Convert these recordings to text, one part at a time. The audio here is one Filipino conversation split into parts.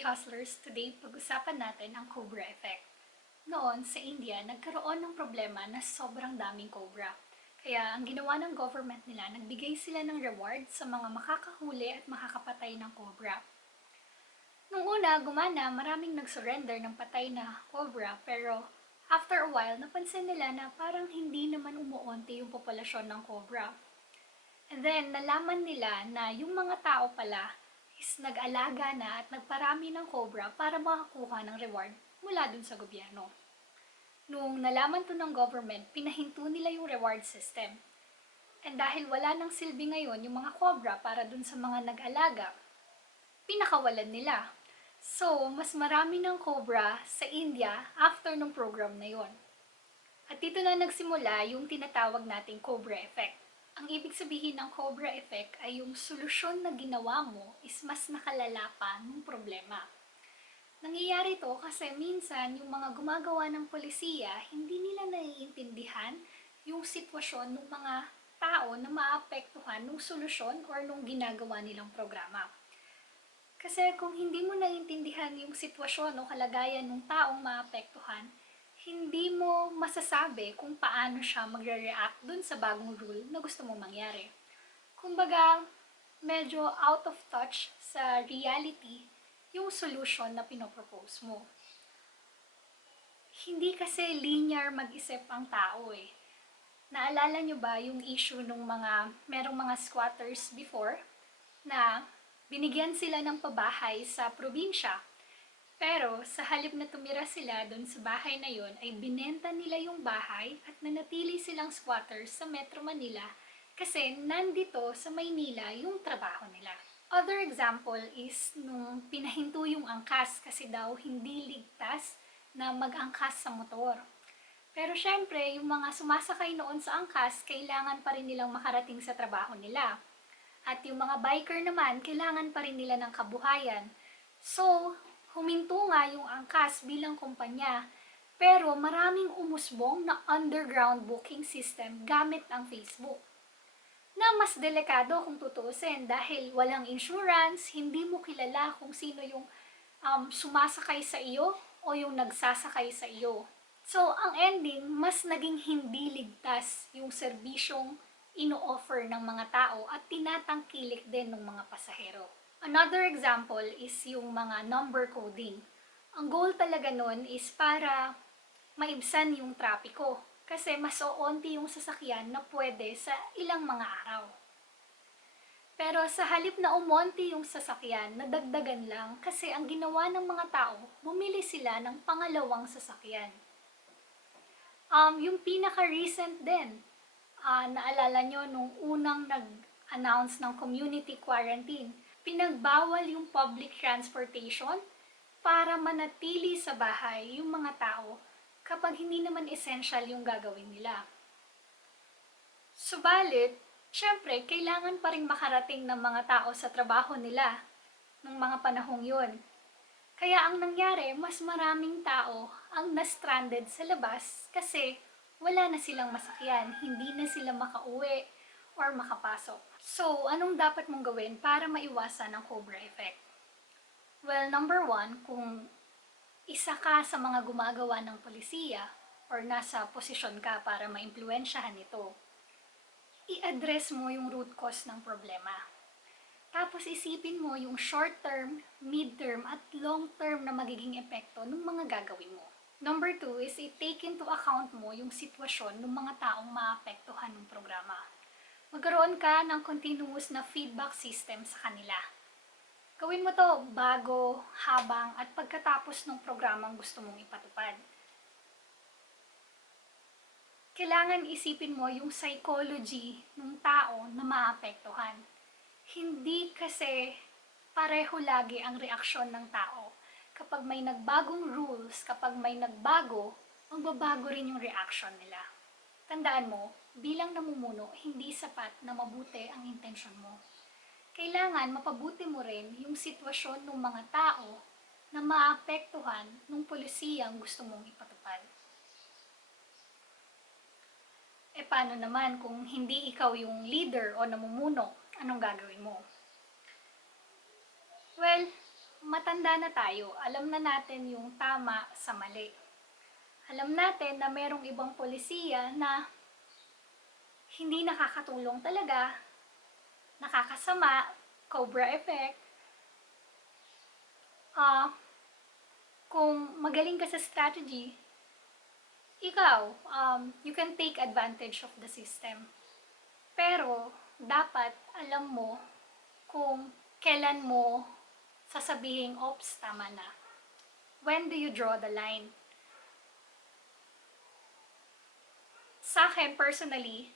Hey Hustlers! Today, pag-usapan natin ang Cobra Effect. Noon, sa India, nagkaroon ng problema na sobrang daming cobra. Kaya ang ginawa ng government nila, nagbigay sila ng reward sa mga makakahuli at makakapatay ng cobra. Nung una, gumana, maraming nag-surrender ng patay na cobra, pero after a while, napansin nila na parang hindi naman umuunti yung populasyon ng cobra. And then, nalaman nila na yung mga tao pala is nag-alaga na at nagparami ng cobra para makakuha ng reward mula dun sa gobyerno. Nung nalaman to ng government, pinahinto nila yung reward system. And dahil wala nang silbi ngayon yung mga cobra para dun sa mga nag-alaga, pinakawalan nila. So, mas marami ng cobra sa India after ng program na yon. At dito na nagsimula yung tinatawag nating Cobra Effect. Ang ibig sabihin ng Cobra Effect ay yung solusyon na ginawa mo is mas nakalala pa ng problema. Nangyayari to kasi minsan yung mga gumagawa ng polisiya, hindi nila naiintindihan yung sitwasyon ng mga tao na maapektuhan ng solusyon or nung ginagawa nilang programa. Kasi kung hindi mo naiintindihan yung sitwasyon o kalagayan ng taong maapektuhan, hindi mo masasabi kung paano siya magre-react dun sa bagong rule na gusto mo mangyari. Kumbaga, medyo out of touch sa reality yung solution na pinopropose mo. Hindi kasi linear mag-isip ang tao eh. Naalala nyo ba yung issue nung merong mga squatters before na binigyan sila ng pabahay sa probinsya. Pero sa halip na tumira sila doon sa bahay na yon ay binenta nila yung bahay at nanatili silang squatters sa Metro Manila kasi nandito sa Maynila yung trabaho nila. Other example is nung pinahinto yung angkas kasi daw hindi ligtas na mag-angkas sa motor. Pero syempre, yung mga sumasakay noon sa angkas, kailangan pa rin nilang makarating sa trabaho nila. At yung mga biker naman, kailangan pa rin nila ng kabuhayan. So, huminto nga yung angkas bilang kumpanya. Pero maraming umusbong na underground booking system gamit ang Facebook. Na mas delikado kung tutuusin dahil walang insurance, hindi mo kilala kung sino yung sumasakay sa iyo o yung nagsasakay sa iyo. So, ang ending, mas naging hindi ligtas yung serbisyong ino-offer ng mga tao at tinatangkilik din ng mga pasahero. Another example is yung mga number coding. Ang goal talaga nun is para maibsan yung trapiko kasi mas oonti yung sasakyan na pwede sa ilang mga araw. Pero sa halip na umonti yung sasakyan, nadagdagan lang kasi ang ginawa ng mga tao, bumili sila ng pangalawang sasakyan. Yung pinaka-recent din, naalala nyo nung unang nag-announce ng community quarantine, pinagbawal yung public transportation para manatili sa bahay yung mga tao kapag hindi naman essential yung gagawin nila. Subalit, syempre, kailangan pa rin makarating ng mga tao sa trabaho nila nung mga panahong yun. Kaya ang nangyari, mas maraming tao ang na-stranded sa labas kasi wala na silang masakyan, hindi na sila makauwi or makapasok. So, anong dapat mong gawin para maiwasan ang Cobra Effect? Well, number one, kung isa ka sa mga gumagawa ng polisiya or nasa posisyon ka para maimpluwensyahan ito, i-address mo yung root cause ng problema. Tapos isipin mo yung short-term, mid-term, at long-term na magiging epekto ng mga gagawin mo. Number 2 is i-take into account mo yung sitwasyon ng mga taong maapektuhan ng programa. Magkaroon ka ng continuous na feedback system sa kanila. Gawin mo to bago, habang, at pagkatapos ng programang gusto mong ipatupad. Kailangan isipin mo yung psychology ng tao na maapektuhan. Hindi kasi pareho lagi ang reaksyon ng tao. Kapag may nagbagong rules, kapag may nagbago, magbabago rin yung reaction nila. Tandaan mo, bilang namumuno, hindi sapat na mabuti ang intensyon mo. Kailangan mapabuti mo rin yung sitwasyon ng mga tao na maapektuhan ng polisiyang gusto mong ipatupad. E paano naman kung hindi ikaw yung leader o namumuno? Anong gagawin mo? Well, matanda na tayo, alam na natin yung tama sa mali. Alam natin na merong ibang polisiya na hindi nakakatulong talaga, nakakasama, cobra effect. Kung magaling ka sa strategy, ikaw, you can take advantage of the system. Pero, dapat alam mo kung kailan mo sasabihin, oops, tama na. When do you draw the line? Sa akin, personally,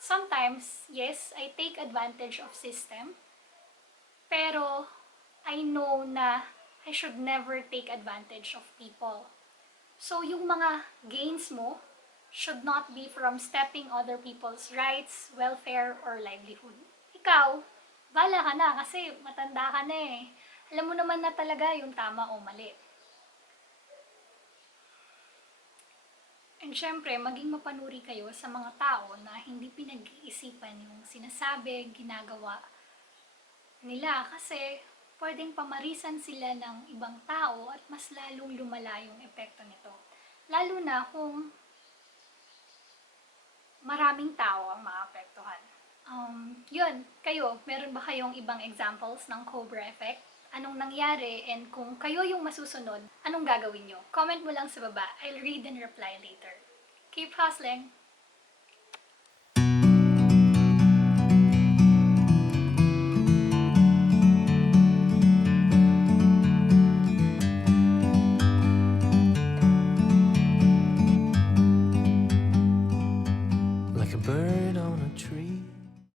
sometimes, yes, I take advantage of system. Pero, I know na I should never take advantage of people. So, yung mga gains mo should not be from stepping other people's rights, welfare, or livelihood. Ikaw, bala ka na kasi matanda ka na eh. Alam mo naman na talaga yung tama o mali. And syempre, maging mapanuri kayo sa mga tao na hindi pinag-iisipan yung sinasabi, ginagawa nila kasi pwedeng pamarisan sila ng ibang tao at mas lalong lumala yung epekto nito. Lalo na kung maraming tao ang maapektuhan. Yun, kayo, meron ba kayong ibang examples ng Cobra effect? Anong nangyari and kung kayo yung masusunod, anong gagawin nyo? Comment mo lang sa baba. I'll read and reply later. Keep hustling!